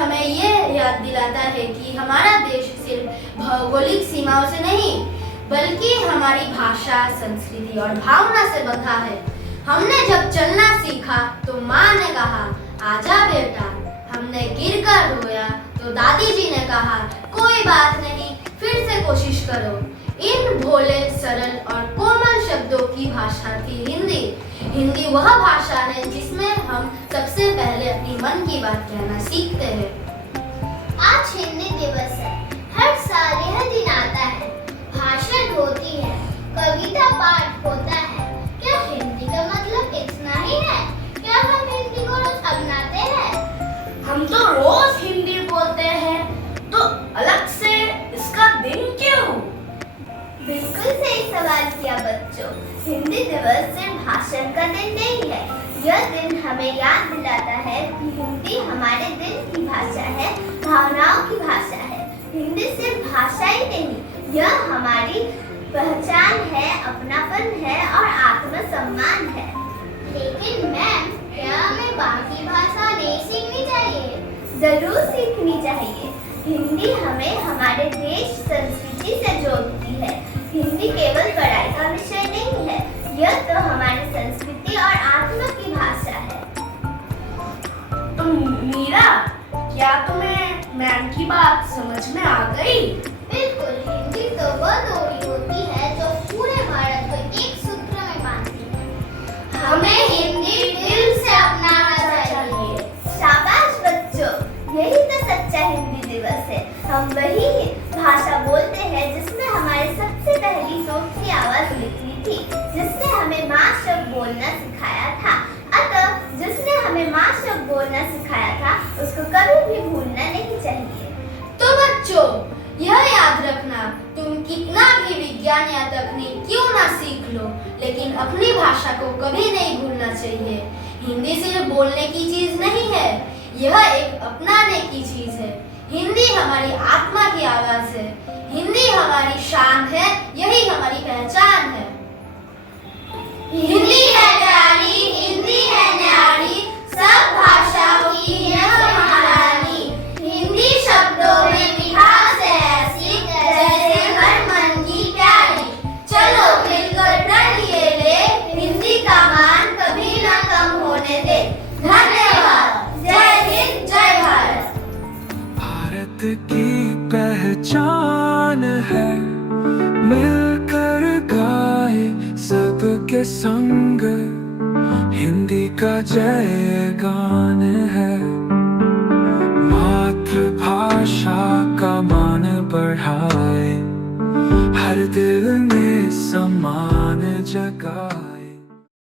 हमें ये याद दिलाता है कि हमारा देश सिर्फ भौगोलिक सीमाओं से नहीं बल्कि हमारी भाषा, संस्कृति और भावना से बंधा है। हमने जब चलना सीखा तो माँ ने कहा, आजा बेटा। हमने गिरकर रोया तो दादी जी ने कहा, कोई बात नहीं, फिर से कोशिश करो। इन भोले, सरल और कोमल शब्दों की भाषा थी हिंदी। हिंदी वह भाषा है जिसमें हम सबसे पहले अपनी मन की बात कहना सीखते हैं। आज हिंदी दिवस है। हर साल यह दिन आता है, भाषण होती है, कविता पाठ होता है। क्या हिंदी का मतलब इतना ही है? क्या हम हिंदी को रोज अपनाते हैं? हम तो रोज हिंदी बोलते हैं, तो अलग से इसका दिन क्यों? बिल्कुल सही सवाल किया बच्चों। हिंदी दिवस सिर्फ भाषण का दिन नहीं है। यह दिन हमें याद दिलाता है कि हिंदी हमारे दिल की भाषा है, भावनाओं की भाषा है। हिंदी सिर्फ भाषा ही नहीं, यह हमारी पहचान है, अपनापन है और आत्मसम्मान है। लेकिन मैम, क्या हमें बाकी भाषा नहीं सीखनी चाहिए? जरूर सीखनी चाहिए। हिंदी हमें हमारे देश, संस्कृति से जोड़ती है। हिंदी केवल पढ़ाई का विषय नहीं है, यह तो हमारी संस्कृति और आत्मा की भाषा है। तो मीरा, क्या तुम्हें मैम की बात समझ में आ गई? बिल्कुल, हिंदी तो वह डोरी होती है जो पूरे भारत को एक सूत्र में बांधती है। हमें हिंदी दिल से अपनाना चाहिए। शाबाश बच्चों, यही तो सच्चा हिंदी दिवस है। हम वही भाषा बोलते हैं जिसमें हमारे सबसे पहली सोच की आवाज निकली थी, जिसने हमें माँ शब्द बोलना सिखाया था। अतः जिसने हमें माँ शब्द बोलना सिखाया था उसको कभी भी भूलना नहीं चाहिए। तो बच्चों, यह याद रखना, तुम कितना भी विज्ञान या तकनीक क्यों ना सीख लो, लेकिन अपनी भाषा को कभी नहीं भूलना चाहिए। हिंदी सिर्फ बोलने की चीज नहीं है, यह एक अपनाने की चीज है। हिंदी हमारी आत्मा की आवाज है, हिंदी हमारी शान है, यही हमारी पहचान है। हिंदी है प्यारी, हिंदी है न्यारी, सब भाषाओं की यह महारानी। हिंदी शब्दों में मिठास है ऐसी, जैसे हर मन की प्यारी। चलो मिलकर प्रण लिए ले, हिंदी का मान कभी न कम होने दे। धन्यवाद। जय हिंद, जय भारत। भारत की पहचान है, मिलकर गाए सबके संग, हिंदी का जय गान है। मातृभाषा का मान बढ़ाए, हर दिल में सम्मान जगाए।